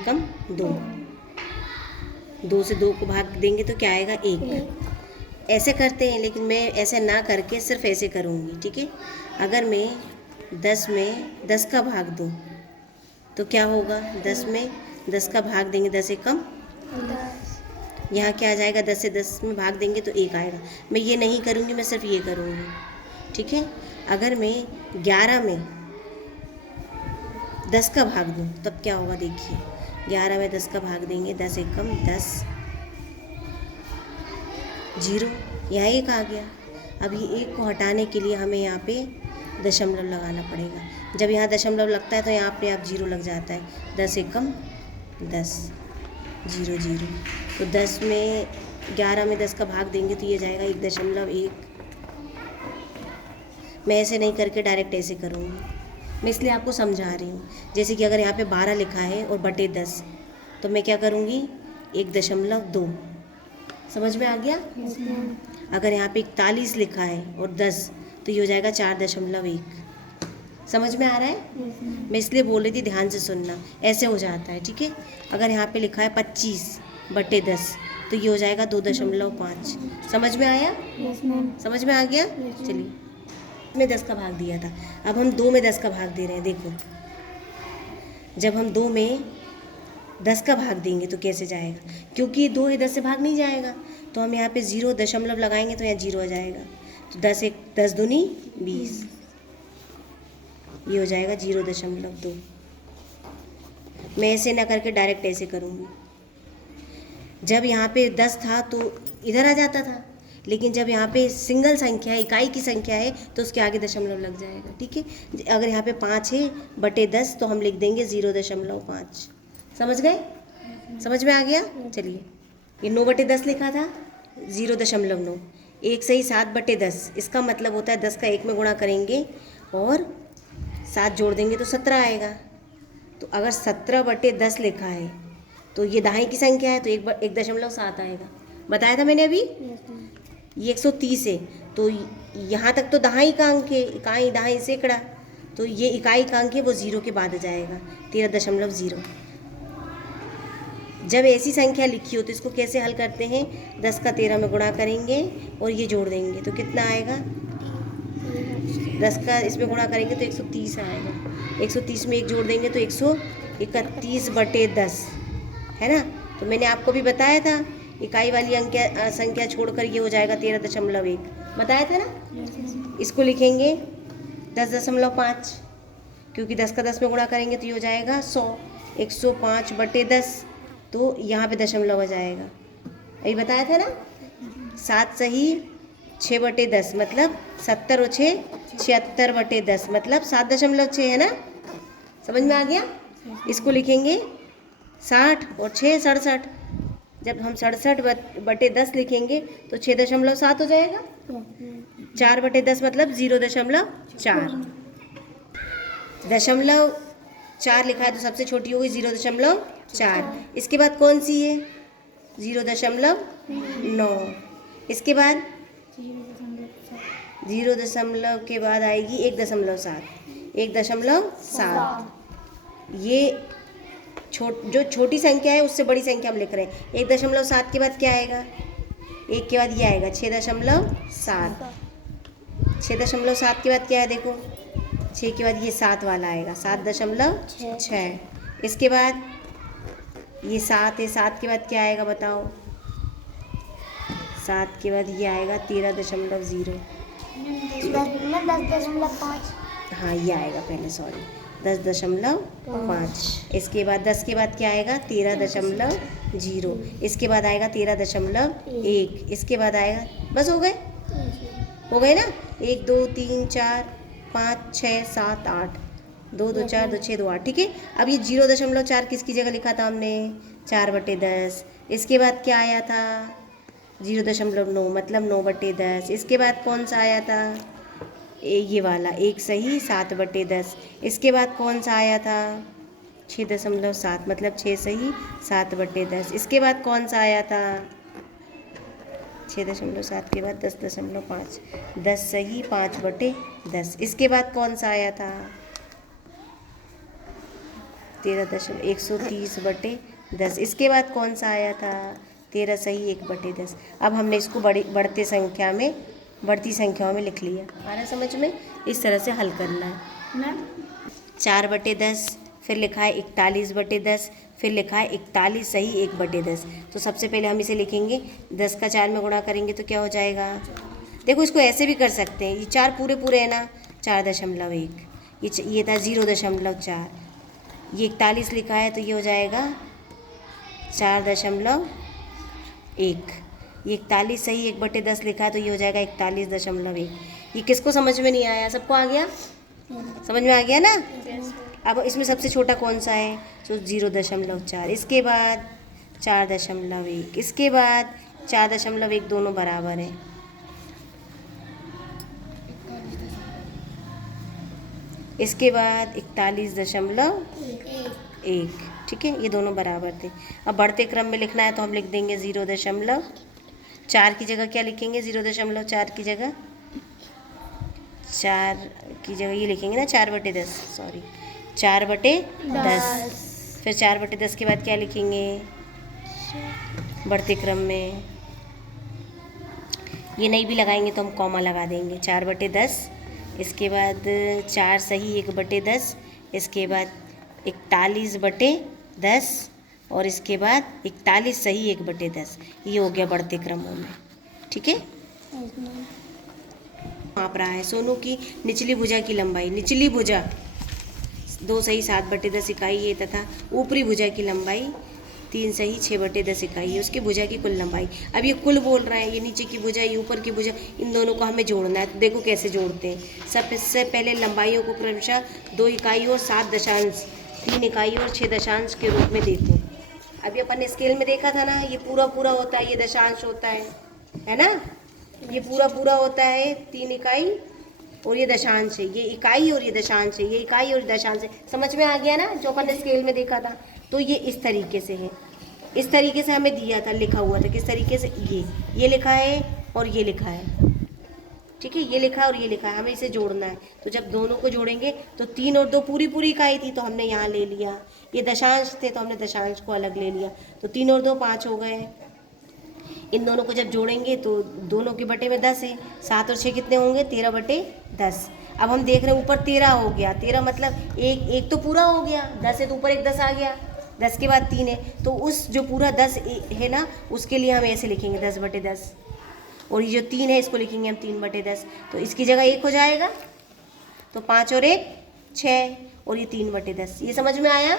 एकम 2, 2 से 2 को भाग देंगे तो क्या आएगा 1। ऐसे करते हैं, लेकिन मैं ऐसे ना करके सिर्फ ऐसे करूँगी, ठीक है। अगर मैं 10 में 10 का भाग दूँ तो क्या होगा, 10 में 10 का भाग देंगे 10 एकम 10। यहाँ क्या आ जाएगा, 10 से 10 में भाग देंगे तो 1 आएगा। मैं ये नहीं करूँगी, मैं सिर्फ ये करूँगी, ठीक है। अगर मैं 11 में 10 का भाग दूँ तब क्या होगा, देखिए 11 में 10 का भाग देंगे 10 एकम 10, 0, यहाँ 1 आ गया। अब ये 1 को हटाने के लिए हमें यहाँ पे दशमलव लगाना पड़ेगा। जब यहाँ दशमलव लगता है तो यहाँ अपने आप 0 लग जाता है। 10 एकम 10, 0 0। तो 10 में 11 में 10 का भाग देंगे तो ये जाएगा 1.1। मैं ऐसे नहीं करके डायरेक्ट ऐसे करूँगी, मैं इसलिए आपको समझा रही हूँ। जैसे कि अगर यहाँ पे 12 लिखा है और बटे 10, तो मैं क्या करूँगी 1.2। समझ में आ गया। अगर यहाँ पे 41 लिखा है और 10, तो ये हो जाएगा 4.1। समझ में आ रहा है। मैं इसलिए बोल रही थी ध्यान से सुनना, ऐसे हो जाता है, ठीक है। अगर यहाँ पे लिखा है 25 बटे 10, तो ये हो जाएगा 2.5। समझ में आया। समझ में आ गया। चलिए, में 10 का भाग दिया था, अब हम 2 में 10 का भाग दे रहे हैं। देखो, जब हम 2 में 10 का भाग देंगे तो कैसे जाएगा, क्योंकि 2 है 10 से भाग नहीं जाएगा, तो हम यहाँ पे 0 दशमलव लगाएंगे तो यहाँ 0 आ जाएगा। तो 10 एक 10 दूनी 20, ये हो जाएगा 0.2। मैं ऐसे ना करके डायरेक्ट ऐसे करूँगी। जब यहाँ पे 10 था तो इधर आ जाता था, लेकिन जब यहाँ पे सिंगल संख्या है, इकाई की संख्या है, तो उसके आगे दशमलव लग जाएगा, ठीक है। अगर यहाँ पे 5 है बटे 10, तो हम लिख देंगे 0.5। समझ गए। समझ में आ गया। चलिए, ये 9 बटे 10 लिखा था, 0.9। 1 से ही 7 बटे 10, इसका मतलब होता है 10 का 1 में गुणा करेंगे और 7 जोड़ देंगे तो 17 आएगा। तो अगर 17 बटे 10 लिखा है तो ये दहाई की संख्या है, तो 1.7 आएगा। बताया था मैंने अभी। ये 130 है, तो यहाँ तक तो दहाई का अंक है, इकाई दहाई सैकड़ा, तो ये इकाई का अंक है वो 0 के बाद आ जाएगा, 13.0। जब ऐसी संख्या लिखी हो तो इसको कैसे हल करते हैं, 10 का 13 में गुणा करेंगे और ये जोड़ देंगे तो कितना आएगा, 10 का इसमें गुणा करेंगे तो 130 आएगा। 130 में 1 जोड़ देंगे तो 131 बटे 10 है ना। तो मैंने आपको भी बताया था, इकाई वाली संख्या छोड़कर ये हो जाएगा 13.1, बताया था ना। इसको लिखेंगे 10.5, क्योंकि 10 का 10 में गुणा करेंगे तो ये हो जाएगा 100। 105 बटे 10, तो यहाँ पे दशमलव आ जाएगा, अभी बताया था ना। 7 सही 6 बटे 10 मतलब 70 और 6 76 बटे 10 मतलब 7.6 है ना। समझ में आ गया। इसको लिखेंगे 60 और 6 67। जब हम 67 बटे 10 लिखेंगे तो 6.7 हो जाएगा। 4 बटे 10 मतलब 0.4। 0.4 लिखा है तो सबसे छोटी होगी 0.4। इसके बाद कौन सी है, 0.9। इसके बाद 0 के बाद आएगी 1.7। 1.7 ये जो छोटी संख्या है उससे बड़ी संख्या हम लिख रहे हैं। 1.7 के बाद क्या आएगा, 1 के बाद ये आएगा 6.7। 6.7 के बाद क्या है, देखो 6 के बाद ये 7 वाला आएगा 7.6। इसके बाद ये 7 है, 7 के बाद क्या आएगा बताओ, 7 के बाद ये आएगा 13.0। 10.5। हाँ ये आएगा पहले, सॉरी 10.5। इसके बाद 10 के बाद क्या आएगा 13.0। इसके बाद आएगा 13.1। इसके बाद आएगा, बस हो गए ना। 1 2 3 4 5 6 7 8, 2 2 4 2 6 2 8, ठीक है। अब ये 0.4 किसकी जगह लिखा था हमने, 4 बटे 10। इसके बाद क्या आया था 0.9 मतलब 9 बटे 10। इसके बाद कौन सा आया था, ये वाला 1 सही 7 बटे 10। इसके बाद कौन सा आया था 6.7 मतलब 6 सही 7 बटे 10। इसके बाद कौन सा आया था 6.7 के बाद 10.5, 10 सही 5 बटे 10। इसके बाद कौन सा आया था 13.130/10। इसके बाद कौन सा आया था? 13 सही 1/10। अब हमने इसको बढ़ती संख्याओं में लिख लिया। आ रहा समझ में? इस तरह से हल करना है। मैम 4/10, फिर लिखा है 41/10, फिर लिखा है 41 सही 1/10। तो सबसे पहले हम इसे लिखेंगे, 10 का 4 में गुणा करेंगे तो क्या हो जाएगा? देखो इसको ऐसे भी कर सकते हैं, ये 4 पूरे है ना, 4.1, ये था 0.4, ये 41 लिखा है तो ये हो जाएगा 4.1, ये 41 सही 1/10 लिखा है तो ये हो जाएगा 41.1। ये किसको समझ में नहीं आया? सबको आ गया? समझ में आ गया ना? अब इसमें सबसे छोटा कौन सा है? तो 0.4, इसके बाद 4.1, इसके बाद 4.1, दोनों बराबर है। इसके बाद 41.1, ठीक है, ये दोनों बराबर थे। अब बढ़ते क्रम में लिखना है तो हम लिख देंगे 0.4 की जगह क्या लिखेंगे? 0.4 की जगह 4 की जगह ये लिखेंगे ना 4/10, सॉरी 4/10। फिर 4/10 के बाद क्या लिखेंगे बढ़ते क्रम में? ये नहीं भी लगाएंगे तो हम कॉमा लगा देंगे। 4/10, इसके बाद 4 सही 1/10, इसके बाद 41/10 और इसके बाद 41 सही 1/10। ये हो गया बढ़ते क्रमों में, ठीक है। माप रहा है सोनू की निचली भुजा की लंबाई, निचली भुजा 2 सही 7/10 इकाई है तथा ऊपरी भुजा की लंबाई 3 सही 6/10 इकाई है, उसकी भुजा की कुल लंबाई। अब ये कुल बोल रहा है, ये नीचे की भुजा, ये ऊपर की भुजा, इन दोनों को हमें जोड़ना है। तो देखो कैसे जोड़ते हैं। सबसे पहले लंबाइयों को क्रमशः 2 इकाई और 7 दशांश, 3 इकाई और 6 दशांश के रूप में देखो। अभी अपन ने स्केल में देखा था ना, ये पूरा होता है, ये दशांश होता है ना, ये पूरा होता है 3 इकाई और ये दशांश है, ये इकाई और ये दशांश है, ये इकाई और दशांश है। समझ में आ गया ना जो अपन ने स्केल में देखा था? तो ये इस तरीके से है, इस तरीके से हमें दिया था, लिखा हुआ था किस तरीके से, ये लिखा है और ये लिखा है, ठीक है, ये लिखा है और ये लिखा है, हमें इसे जोड़ना है। तो जब दोनों को जोड़ेंगे तो 3 और 2 पूरी इकाई थी तो हमने यहाँ ले लिया, ये दशांश थे तो हमने दशांश को अलग ले लिया, तो 3 और 2 5 हो गए। इन दोनों को जब जोड़ेंगे तो दोनों के बटे में 10 है, 7 और 6 कितने होंगे? 13/10। अब हम देख रहे हैं ऊपर 13 हो गया, 13 मतलब एक तो पूरा हो गया, 10 है तो ऊपर एक 10 आ गया, 10 के बाद 3 है, तो उस जो पूरा 10 है ना, उसके लिए हम ऐसे लिखेंगे 10/10, और ये जो 3 है इसको लिखेंगे हम 3/10, तो इसकी जगह 1 हो जाएगा, तो 5 और 1 6 और ये 3/10। ये समझ में आया?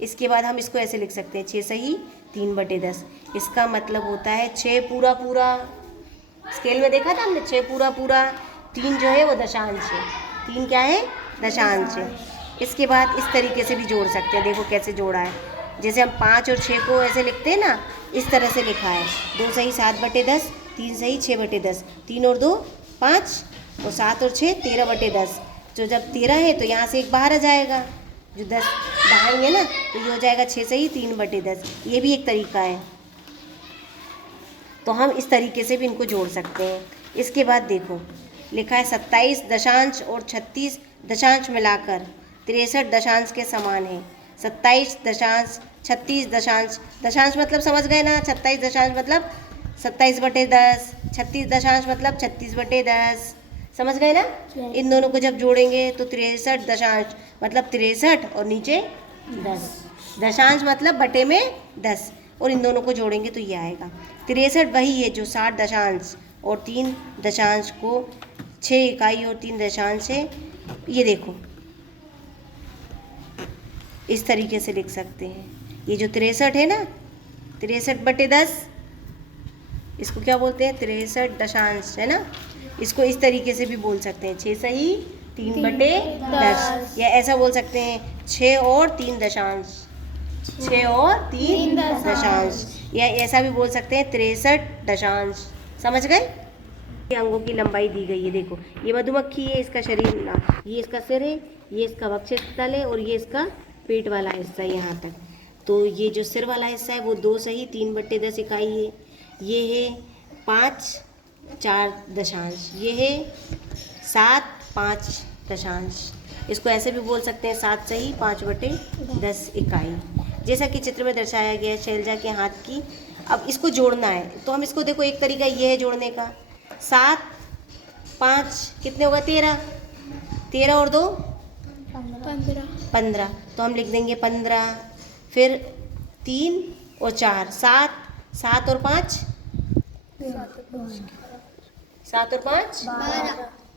इसके बाद हम इसको ऐसे लिख सकते हैं 6 सही 3/10। इसका मतलब होता है 6 पूरा, स्केल में देखा था हमने, 6 पूरा, 3 जो है वो दशांश है, 3 क्या है? दशांश है। इसके बाद इस तरीके से भी जोड़ सकते हैं, देखो कैसे जोड़ा है, जैसे हम 5 और 6 को ऐसे लिखते हैं ना, इस तरह से लिखा है, 2 सही 7/10, 3 सही 6/10, 3 और 2 5 और 7 और 6 13/10। तो जब 13 है तो यहाँ से एक बाहर आ जाएगा, जो 10 बढ़ाएंगे ना तो ये हो जाएगा 6 सही 3/10। ये भी एक तरीका है, तो हम इस तरीके से भी इनको जोड़ सकते हैं। इसके बाद देखो लिखा है 27 दशांश और 36 दशांश मिलाकर 63 दशांश के समान है। 27 दशांश 36 दशांश, दशांश मतलब समझ गए ना, 27 दशांश मतलब 27/10, 36 दशांश मतलब 36/10, समझ गए ना। इन दोनों को जब जोड़ेंगे तो 63 दशांश मतलब 63 और नीचे 10, दशांश मतलब बटे में 10, और इन दोनों को जोड़ेंगे तो ये आएगा 63 वही है जो 60 दशांश और 3 दशांश को 6 इकाई और 3 दशांश है। ये देखो इस तरीके से लिख सकते हैं, ये जो 63 है ना, 63/10, इसको क्या बोलते हैं? 63 दशांश है ना, इसको इस तरीके से भी बोल सकते हैं 6 सही 3/10, या ऐसा बोल सकते हैं 6 और 3 दशांश, 6 और 3 दशांश, या ऐसा भी बोल सकते हैं 63 दशांश। समझ गए? ये अंगों की लंबाई दी गई है, देखो ये मधुमक्खी है, इसका शरीर, ये इसका सिर है, ये इसका वक्षस्थल है और ये इसका पेट वाला हिस्सा है यहाँ तक। तो ये जो सिर वाला हिस्सा है वो 2 सही 3/10 इकाई है, ये है 5 4 दशांश, ये है 7 5 दशांश, इसको ऐसे भी बोल सकते हैं 7 सही 5/10 इकाई। जैसा कि चित्र में दर्शाया गया है शैलजा के हाथ की। अब इसको जोड़ना है, तो हम इसको देखो, एक तरीका ये है जोड़ने का। 7 5 कितने होगा? 13। 13 और 2 15। तो हम लिख देंगे 15। फिर 3 और 4 7। 7 और 5 7 और 5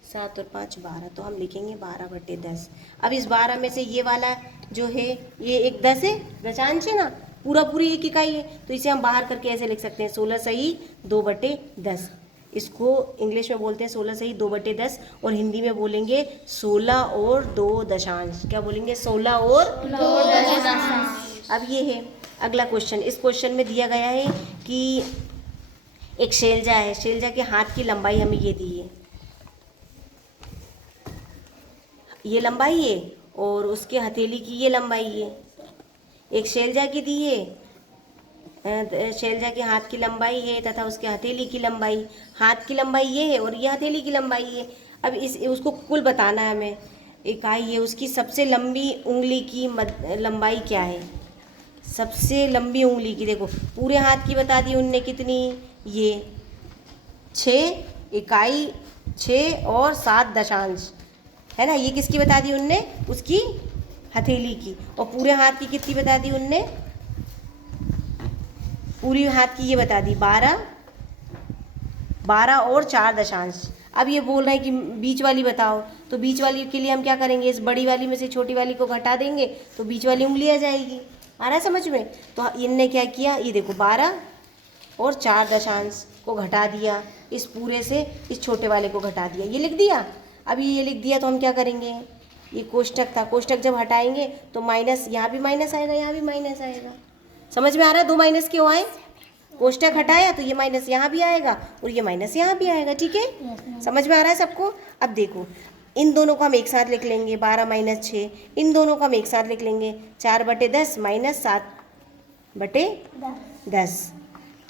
7 और 5 12। तो हम लिखेंगे 12/10। अब इस 12 में से ये वाला जो है ये एक 10 है, दशांश है ना, पूरी एक इकाई है, तो इसे हम बाहर करके ऐसे लिख सकते हैं 16 सही 2/10। इसको इंग्लिश में बोलते हैं 16 सही 2/10 और हिंदी में बोलेंगे 16 और 2 दशांश। क्या बोलेंगे? 16 और 2 दशांश। अब ये है अगला क्वेश्चन। इस क्वेश्चन में दिया गया है कि एक शैलजा है, शैलजा के हाथ की लंबाई हमें ये दी है, ये लंबाई है, और उसके हथेली की ये लंबाई है। एक शैलजा की दी है, शैलजा के हाथ की लंबाई है तथा उसके हथेली की लंबाई। हाथ की लंबाई ये है और ये हथेली की लंबाई है। अब उसको कुल बताना है हमें, इकाई है उसकी। सबसे लंबी उंगली की लंबाई क्या है? सबसे लंबी उंगली की, देखो पूरे हाथ की बता दी उनने कितनी, ये 6 इकाई 6 और 7 दशांश है ना। ये किसकी बता दी उनने? उसकी हथेली की। और पूरे हाथ की कितनी बता दी उनने? पूरी हाथ की ये बता दी 12 और 4 दशांश। अब ये बोल रहे हैं कि बीच वाली बताओ, तो बीच वाली के लिए हम क्या करेंगे? इस बड़ी वाली में से छोटी वाली को घटा देंगे तो बीच वाली उंगली आ जाएगी। आ रहा है समझ में? तो इनने क्या किया, ये देखो 12 और 4 दशांश को घटा दिया, इस पूरे से इस छोटे वाले को घटा दिया, ये लिख दिया। अभी ये लिख दिया तो हम क्या करेंगे? ये कोष्टक था, कोष्टक जब हटाएंगे तो माइनस, यहाँ भी माइनस आएगा, यहाँ भी माइनस आएगा। समझ में आ रहा है? 2 माइनस क्यों आए? कोष्टक हटाया तो ये माइनस यहाँ भी आएगा और ये माइनस यहाँ भी आएगा। ठीक है, समझ में आ रहा है सबको? अब देखो इन दोनों को हम एक साथ लिख लेंगे 12 - 6। इन दोनों को हम एक साथ लिख लेंगे 4/10 - 7/10।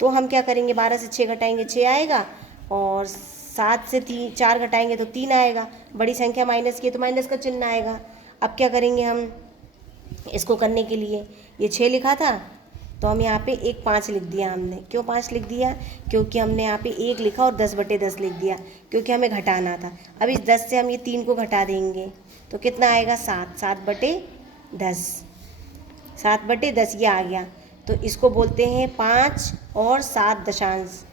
तो हम क्या करेंगे? 12 से 6 घटाएंगे 6 आएगा, और 7 से 4 घटाएंगे तो 3 आएगा। बड़ी संख्या माइनस की है तो माइनस का चिन्ह आएगा। अब क्या करेंगे हम इसको करने के लिए? ये 6 लिखा था तो हम यहाँ पे एक 5 लिख दिया हमने। क्यों 5 लिख दिया? क्योंकि हमने यहाँ पे 1 लिखा और 10/10 लिख दिया, क्योंकि हमें घटाना था। अब इस 10 से हम ये 3 को घटा देंगे तो कितना आएगा? 7 7/10 7/10 ये आ गया। तो इसको बोलते हैं 5 और 7 दशांश।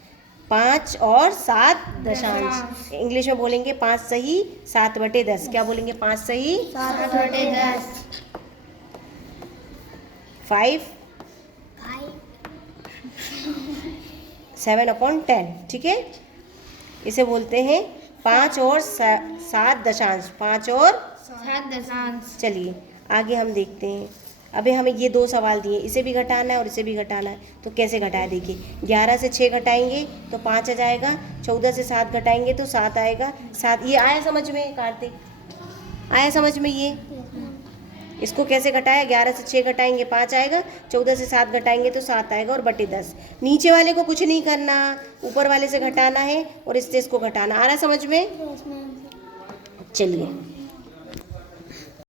5 और 7 दशांश इंग्लिश में बोलेंगे 5 सही 7/10। क्या बोलेंगे? 5 सही 7/10 5 7/10। ठीक है, इसे बोलते हैं 5 और 7 दशांश। 5 और 7 दशांश। चलिए आगे हम देखते हैं। अभी हमें ये 2 सवाल दिए, इसे भी घटाना है और इसे भी घटाना है। तो कैसे घटाया? देखिए 11 से 6 घटाएंगे तो 5 आ जाएगा, 14 से 7 घटाएंगे तो 7 आएगा। 7 ये आया समझ में कार्तिक? आया समझ में? ये इसको कैसे घटाया? 11 से 6 घटाएंगे 5 आएगा, 14 से 7 घटाएंगे तो 7 आएगा और बटे 10। नीचे वाले को कुछ नहीं करना, ऊपर वाले से घटाना है और इससे इसको घटाना। आ रहा समझ में? चलिए